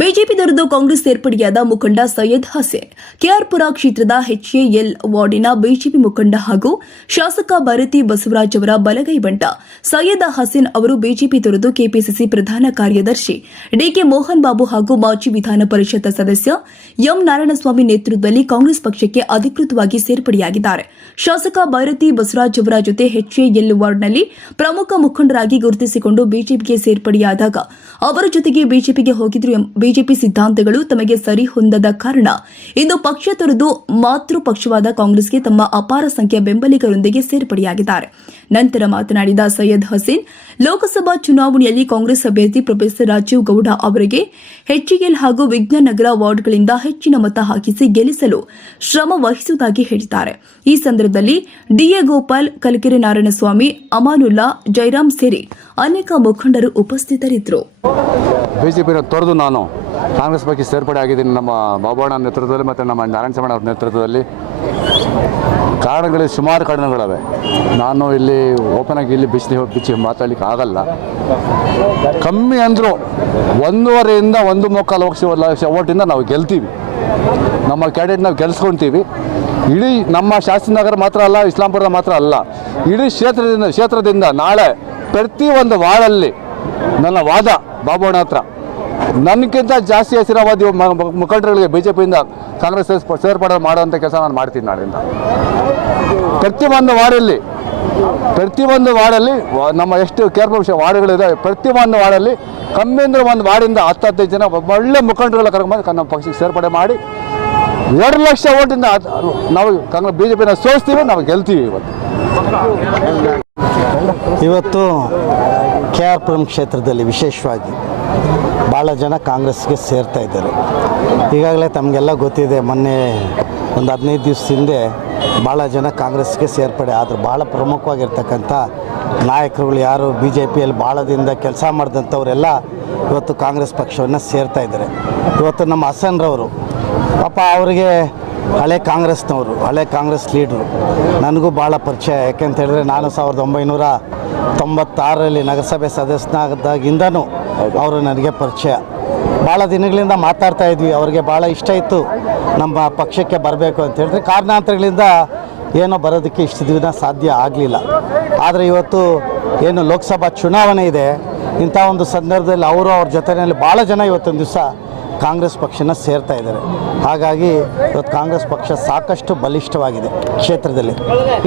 BJP ದೊರೆದು Congress ಸೇರ್ಪಡೆಯಾದ ಮುಖಂಡ ಸೈಯದ್ ಹಸೇನ್. ಕೆಆರ್ಪುರ ಕ್ಷೇತ್ರದ ಎಚ್ಎಎಲ್ ವಾರ್ಡಿನ ಬಿಜೆಪಿ ಮುಖಂಡ ಹಾಗೂ ಶಾಸಕ ಭಾರತಿ ಬಸವರಾಜ್ ಅವರ ಬಲಗೈ ಬಂಟ. ಸಯ್ಯದ್ ಹಸೇನ್ ಅವರು ಬಿಜೆಪಿ ತೊರೆದು ಕೆಪಿಸಿಸಿ ಪ್ರಧಾನ ಕಾರ್ಯದರ್ಶಿ. ಡಿಕೆ ಮೋಹನ್ ಬಾಬು ಹಾಗೂ ಮಾಜಿ ವಿಧಾನ ಪರಿಷತ್ ಸದಸ್ಯ ಎಂ ನಾರಾಯಣಸ್ವಾಮಿ ನೇತೃತ್ವದಲ್ಲಿ ಕಾಂಗ್ರೆಸ್ ಪಕ್ಷಕ್ಕೆ ಅಧಿಕೃತವಾಗಿ ಸೇರ್ಪಡೆಯಾಗಿದ್ದಾರೆ. ಶಾಸಕ ಭೈರತಿ ಬಸವರಾಜ್ ಅವರ ಜೊತೆ ಎಲ್ ವಾರ್ಡ್ನಲ್ಲಿ ಪ್ರಮುಖ ಮುಖಂಡರಾಗಿ ಗುರುತಿಸಿಕೊಂಡು ಬಿಜೆಪಿಗೆ ಸೇರ್ಪಡೆಯಾದಾಗ ಅವರ ಜೊತೆಗೆ ಬಿಜೆಪಿಗೆ ಹೋಗಿದ್ರು ಬಿಜೆಪಿ ಸಿದ್ಧಾಂತಗಳು ತಮಗೆ ಸರಿ ಹೊಂದದ ಕಾರಣ ಇಂದು ಪಕ್ಷ ತೊರೆದು ಮಾತೃ ಪಕ್ಷವಾದ ಕಾಂಗ್ರೆಸ್ಗೆ ತಮ್ಮ ಅಪಾರ ಸಂಖ್ಯೆಯ ಬೆಂಬಲಿಗರೊಂದಿಗೆ ಸೇರ್ಪಡೆಯಾಗಿದ್ದಾರೆ. ನಂತರ ಮಾತನಾಡಿದ ಸೈಯದ್ ಹಸೀನ್, ಲೋಕಸಭಾ ಚುನಾವಣೆಯಲ್ಲಿ ಕಾಂಗ್ರೆಸ್ ಅಭ್ಯರ್ಥಿ ಪ್ರೊಫೆಸರ್ ರಾಜೀವ್ ಗೌಡ ಅವರಿಗೆ ಹೆಚ್ಜಿಎಲ್ ಹಾಗೂ ವಿಜ್ಞಾನ ನಗರ ವಾರ್ಡ್ಗಳಿಂದ ಹೆಚ್ಚಿನ ಮತ ಹಾಕಿಸಿ ಗೆಲ್ಲಿಸಲು ಶ್ರಮ ವಹಿಸುವುದಾಗಿ ಹೇಳಿದ್ದಾರೆ. ಈ ಸಂದರ್ಭದಲ್ಲಿ ಡಿಎ ಗೋಪಾಲ್, ಕಲಕೆರೆ ನಾರಾಯಣಸ್ವಾಮಿ, ಅಮಾನುಲ್ಲಾ, ಜೈರಾಮ್ ಸೇರಿ ಅನೇಕ ಮುಖಂಡರು ಉಪಸ್ಥಿತರಿದ್ದರು. ಬಿಜೆಪಿನ ತೊರೆದು ನಾನು ಕಾಂಗ್ರೆಸ್ ಪಕ್ಷ ಸೇರ್ಪಡೆ ಆಗಿದ್ದೀನಿ ನಮ್ಮ ಬಾಬಣ್ಣ ನೇತೃತ್ವದಲ್ಲಿ ಮತ್ತು ನಮ್ಮ ನಾರಾಯಣ ಅವ್ರ ನೇತೃತ್ವದಲ್ಲಿ ಕಾರಣಗಳು ಸುಮಾರು ಕಾರಣಗಳವೆ. ನಾನು ಇಲ್ಲಿ ಓಪನ್ ಆಗಿ ಇಲ್ಲಿ ಬಿಸಿ ಬಿಚ್ಚಿ ಮಾತಾಡ್ಲಿಕ್ಕೆ ಆಗಲ್ಲ. ಕಮ್ಮಿ ಅಂದರೂ ಒಂದೂವರೆಯಿಂದ ಒಂದು ಮುಕ್ಕಾಲು ಲಕ್ಷ ಲಕ್ಷ ಓಟಿಂದ ನಾವು ಗೆಲ್ತೀವಿ. ನಮ್ಮ ಕ್ಯಾಂಡಿಡೇಟ್ ನಾವು ಗೆಲ್ಸ್ಕೊತೀವಿ. ಇಡೀ ನಮ್ಮ ಶಾಸ್ತ್ರಿನಗರ ಮಾತ್ರ ಅಲ್ಲ, ಇಸ್ಲಾಂಪುರದ ಮಾತ್ರ ಅಲ್ಲ. ಇಡೀ ಕ್ಷೇತ್ರದಿಂದ ಕ್ಷೇತ್ರದಿಂದ ನಾಳೆ ಪ್ರತಿ ಒಂದು ವಾರ್ಡಲ್ಲಿ ನನ್ನ ವಾದ ಬಾಬೋಣ ಹತ್ರ. ನನಗಿಂತ ಜಾಸ್ತಿ ಹೆಸರಾವಾದಿ ಮುಖಂಡರುಗಳಿಗೆ ಬಿ ಜೆ ಪಿಯಿಂದ ಕಾಂಗ್ರೆಸ್ ಸೇರ್ಪ- ಸೇರ್ಪಡೆ ಮಾಡುವಂಥ ಕೆಲಸ ನಾನು ಮಾಡ್ತೀನಿ ನಾಳೆಯಿಂದ ಪ್ರತಿಯೊಂದು ವಾರ್ಡಲ್ಲಿ ಪ್ರತಿಯೊಂದು ವಾರ್ಡಲ್ಲಿ ನಮ್ಮ ಎಷ್ಟು ಕೇರ್ಪುರ ವಾರ್ಡ್ಗಳಿದೆ ಪ್ರತಿಯೊಂದು ವಾರ್ಡಲ್ಲಿ ಕಮ್ಮಿ ಅಂದ್ರೆ ಒಂದು ವಾರ್ಡಿಂದ ಹತ್ತು, ಹದಿನೈದು ಜನ ಒಳ್ಳೆ ಮುಖಂಡರುಗಳ ಕರ್ಕೊಂಡು ನಮ್ಮ ಪಕ್ಷಕ್ಕೆ ಸೇರ್ಪಡೆ ಮಾಡಿ ಎರಡು ಲಕ್ಷ ಓಟಿಂದ ನಾವು ಕಾಂಗ್ರೆಸ್ ಬಿ ಜೆ ಪಿನ ಸೋಸ್ತೀವಿ ನಾವು ಗೆಲ್ತೀವಿ ಇವತ್ತು. ಇವತ್ತು ಕೆ ಆರ್ ಪುರಂ ಕ್ಷೇತ್ರದಲ್ಲಿ ವಿಶೇಷವಾಗಿ ಭಾಳ ಜನ ಕಾಂಗ್ರೆಸ್ಗೆ ಸೇರ್ತಾ ಇದ್ದಾರೆ. ಈಗಾಗಲೇ ತಮಗೆಲ್ಲ ಗೊತ್ತಿದೆ, ಮೊನ್ನೆ ಒಂದು ಹದಿನೈದು ದಿವಸ ಹಿಂದೆ ಭಾಳ ಜನ ಕಾಂಗ್ರೆಸ್ಗೆ ಸೇರ್ಪಡೆ. ಆದರೂ ಭಾಳ ಪ್ರಮುಖವಾಗಿರ್ತಕ್ಕಂಥ ನಾಯಕರುಗಳು ಯಾರು? ಬಿ ಜೆ ಪಿಯಲ್ಲಿ ಭಾಳದಿಂದ ಕೆಲಸ ಮಾಡಿದಂಥವರೆಲ್ಲ ಇವತ್ತು ಕಾಂಗ್ರೆಸ್ ಪಕ್ಷವನ್ನು ಸೇರ್ತಾ ಇದ್ದಾರೆ. ಇವತ್ತು ನಮ್ಮ ಹಸನ್ರವರು, ಪಾಪ ಅವರಿಗೆ ಹಳೆ ಕಾಂಗ್ರೆಸ್ನವರು, ಹಳೆ ಕಾಂಗ್ರೆಸ್ ಲೀಡ್ರು. ನನಗೂ ಭಾಳ ಪರಿಚಯ. ಯಾಕೆಂತ ಹೇಳಿದ್ರೆ ನಾನು ಸಾವಿರದ ಒಂಬೈನೂರ ತೊಂಬತ್ತಾರರಲ್ಲಿ ನಗರಸಭೆ ಸದಸ್ಯನಾದಾಗಿಂದನೂ ಅವರು ನನಗೆ ಪರಿಚಯ. ಭಾಳ ದಿನಗಳಿಂದ ಮಾತಾಡ್ತಾ ಇದ್ವಿ. ಅವ್ರಿಗೆ ಭಾಳ ಇಷ್ಟ ಇತ್ತು. ನಮ್ಮ ಪಕ್ಷಕ್ಕೆ ಬರಬೇಕು ಅಂತ ಹೇಳಿದ್ರೆ ಕಾರಣಾಂತರಗಳಿಂದ ಏನೋ ಬರೋದಕ್ಕೆ ಇಷ್ಟು ದಿನ ಸಾಧ್ಯ ಆಗಲಿಲ್ಲ. ಆದರೆ ಇವತ್ತು ಏನು ಲೋಕಸಭಾ ಚುನಾವಣೆ ಇದೆ. ಇಂಥ ಒಂದು ಸಂದರ್ಭದಲ್ಲಿ ಅವರು ಅವ್ರ ಜೊತೆಯಲ್ಲಿ ಭಾಳ ಜನ ಇವತ್ತೊಂದು ದಿವಸ ಕಾಂಗ್ರೆಸ್ ಪಕ್ಷನ ಸೇರ್ತಾ ಇದ್ದಾರೆ. ಹಾಗಾಗಿ ಇವತ್ತು ಕಾಂಗ್ರೆಸ್ ಪಕ್ಷ ಸಾಕಷ್ಟು ಬಲಿಷ್ಠವಾಗಿದೆ ಕ್ಷೇತ್ರದಲ್ಲಿ.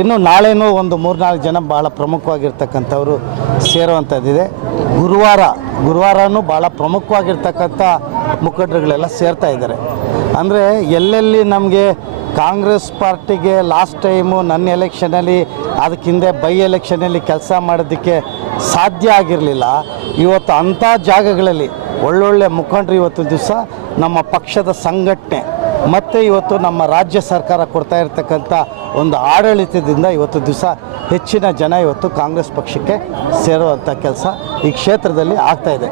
ಇನ್ನು ನಾಳೆನೂ ಒಂದು ಮೂರ್ನಾಲ್ಕು ಜನ ಭಾಳ ಪ್ರಮುಖವಾಗಿರ್ತಕ್ಕಂಥವ್ರು ಸೇರುವಂಥದ್ದಿದೆ. ಗುರುವಾರ, ಗುರುವಾರನೂ ಭಾಳ ಪ್ರಮುಖವಾಗಿರ್ತಕ್ಕಂಥ ಮುಖಂಡರುಗಳೆಲ್ಲ ಸೇರ್ತಾ ಇದ್ದಾರೆ. ಅಂದರೆ ಎಲ್ಲೆಲ್ಲಿ ನಮಗೆ ಕಾಂಗ್ರೆಸ್ ಪಾರ್ಟಿಗೆ ಲಾಸ್ಟ್ ಟೈಮು ನನ್ನ ಎಲೆಕ್ಷನಲ್ಲಿ ಅದಕ್ಕಿಂದೆ ಬೈ ಎಲೆಕ್ಷನಲ್ಲಿ ಕೆಲಸ ಮಾಡೋದಕ್ಕೆ ಸಾಧ್ಯ ಆಗಿರಲಿಲ್ಲ, ಇವತ್ತು ಅಂಥ ಜಾಗಗಳಲ್ಲಿ ಒಳ್ಳೊಳ್ಳೆ ಮುಖಂಡರು ಇವತ್ತು ದಿವಸ ನಮ್ಮ ಪಕ್ಷದ ಸಂಘಟನೆ, ಮತ್ತು ಇವತ್ತು ನಮ್ಮ ರಾಜ್ಯ ಸರ್ಕಾರ ಕೊಡ್ತಾ ಇರತಕ್ಕಂಥ ಒಂದು ಆಡಳಿತದಿಂದ ಇವತ್ತು ದಿವಸ ಹೆಚ್ಚಿನ ಜನ ಇವತ್ತು ಕಾಂಗ್ರೆಸ್ ಪಕ್ಷಕ್ಕೆ ಸೇರುವಂಥ ಕೆಲಸ ಈ ಕ್ಷೇತ್ರದಲ್ಲಿ ಆಗ್ತಾ ಇದೆ.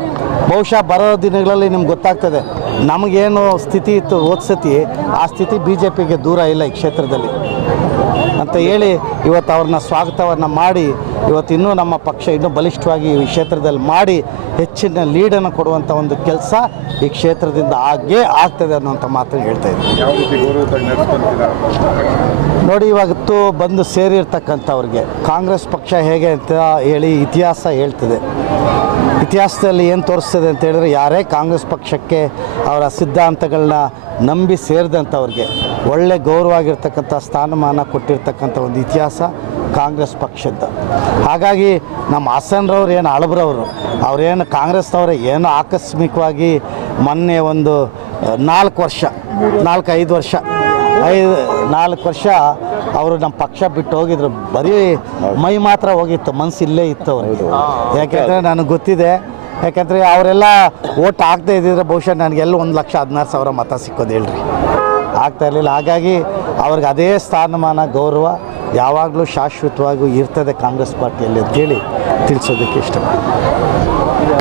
ಬಹುಶಃ ಬರೋ ದಿನಗಳಲ್ಲಿ ನಿಮ್ಗೆ ಗೊತ್ತಾಗ್ತದೆ, ನಮಗೇನು ಸ್ಥಿತಿ ಇತ್ತು, ಹೋದ ಸತಿ ಆ ಸ್ಥಿತಿ ಬಿ ಜೆ ಪಿಗೆ ದೂರ ಇಲ್ಲ ಈ ಕ್ಷೇತ್ರದಲ್ಲಿ. ಅಂತ ಹೇಳಿ ಇವತ್ತು ಅವ್ರನ್ನ ಸ್ವಾಗತವನ್ನು ಮಾಡಿ ಇವತ್ತು ಇನ್ನೂ ನಮ್ಮ ಪಕ್ಷ ಇನ್ನೂ ಬಲಿಷ್ಠವಾಗಿ ಈ ಕ್ಷೇತ್ರದಲ್ಲಿ ಮಾಡಿ ಹೆಚ್ಚಿನ ಲೀಡನ್ನು ಕೊಡುವಂಥ ಒಂದು ಕೆಲಸ ಈ ಕ್ಷೇತ್ರದಿಂದ ಆಗೇ ಆಗ್ತದೆ ಅನ್ನುವಂಥ ಮಾತನ್ನು ಹೇಳ್ತಾ ಇದ್ದೀನಿ. ನೋಡಿ ಇವತ್ತು ಬಂದು ಸೇರಿರ್ತಕ್ಕಂಥವ್ರಿಗೆ ಕಾಂಗ್ರೆಸ್ ಪಕ್ಷ ಹೇಗೆ ಅಂತ ಹೇಳಿ ಇತಿಹಾಸ ಹೇಳ್ತದೆ. ಇತಿಹಾಸದಲ್ಲಿ ಏನು ತೋರಿಸ್ತದೆ ಅಂತ ಹೇಳಿದ್ರೆ ಯಾರೇ ಕಾಂಗ್ರೆಸ್ ಪಕ್ಷಕ್ಕೆ ಅವರ ಸಿದ್ಧಾಂತಗಳನ್ನ ನಂಬಿ ಸೇರಿದಂಥವ್ರಿಗೆ ಒಳ್ಳೆ ಗೌರವವಾಗಿರ್ತಕ್ಕಂಥ ಸ್ಥಾನಮಾನ ಕೊಟ್ಟಿರ್ತಕ್ಕಂಥ ಒಂದು ಇತಿಹಾಸ ಕಾಂಗ್ರೆಸ್ ಪಕ್ಷದ ಹಾಗಾಗಿ ನಮ್ಮ ಹಾಸನ್ರವ್ರು ಏನು ಅಳಬ್ರವರು ಅವರೇನು ಕಾಂಗ್ರೆಸ್ನವ್ರೆ ಏನು ಆಕಸ್ಮಿಕವಾಗಿ ಮೊನ್ನೆ ಒಂದು ನಾಲ್ಕು ವರ್ಷ ನಾಲ್ಕು ಐದು ವರ್ಷ ಐದು ನಾಲ್ಕು ವರ್ಷ ಅವರು ನಮ್ಮ ಪಕ್ಷ ಬಿಟ್ಟು ಹೋಗಿದ್ರು. ಬರೀ ಮೈ ಮಾತ್ರ ಹೋಗಿತ್ತು ಮನಸ್ಸು ಇಲ್ಲೇ ಇತ್ತು ಅವರು ಯಾಕೆಂದರೆ ನನಗೆ ಗೊತ್ತಿದೆ ಯಾಕೆಂದರೆ ಅವರೆಲ್ಲ ಓಟ್ ಹಾಕ್ದೇ ಇದ್ದಿದ್ರೆ ಬಹುಶಃ ನನಗೆಲ್ಲ ಒಂದು ಲಕ್ಷ ಹದಿನಾರು ಸಾವಿರ ಮತ ಸಿಕ್ಕೋದು ಹೇಳ್ರಿ. ಆಗ್ತಾ ಇರಲಿಲ್ಲ. ಹಾಗಾಗಿ ಅವ್ರಿಗೆ ಅದೇ ಸ್ಥಾನಮಾನ, ಗೌರವ ಯಾವಾಗಲೂ ಶಾಶ್ವತವಾಗೂ ಇರ್ತದೆ ಕಾಂಗ್ರೆಸ್ ಪಾರ್ಟಿಯಲ್ಲಿ ಅಂತೇಳಿ ತಿಳಿಸೋದಕ್ಕೆ ಇಷ್ಟಪಡ್ತೀನಿ.